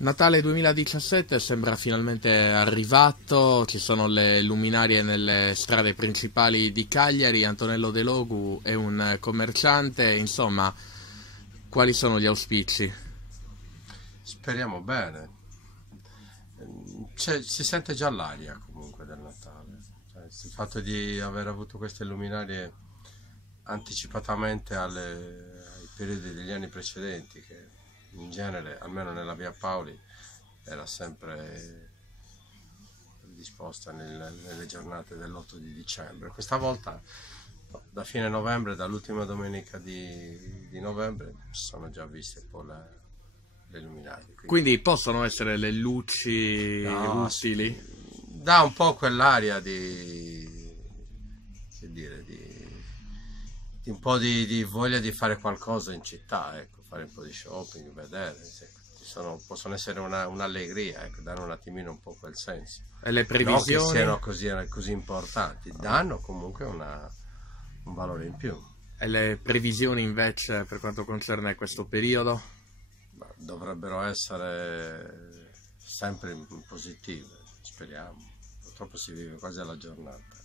Natale 2017 sembra finalmente arrivato, ci sono le luminarie nelle strade principali di Cagliari. Antonello De Logu è un commerciante, insomma, quali sono gli auspici? Speriamo bene. Si sente già l'aria comunque del Natale. Cioè, il fatto di aver avuto queste luminarie anticipatamente ai periodi degli anni precedenti, che in genere, almeno nella via Paoli, era sempre disposta nelle giornate dell'8 di dicembre. Questa volta, da fine novembre, dall'ultima domenica di novembre, si sono già viste un po' le luminarie. Quindi possono essere le luci No, utili? dà un po' quell'aria che dire, di un po' di voglia di fare qualcosa in città, ecco, fare un po' di shopping, vedere, possono essere un'allegria, ecco, danno un attimino un po' quel senso. E le Non che previsioni? siano così importanti, danno comunque un valore in più. E le previsioni invece per quanto concerne questo periodo? Ma dovrebbero essere sempre positive, speriamo. Purtroppo si vive quasi alla giornata.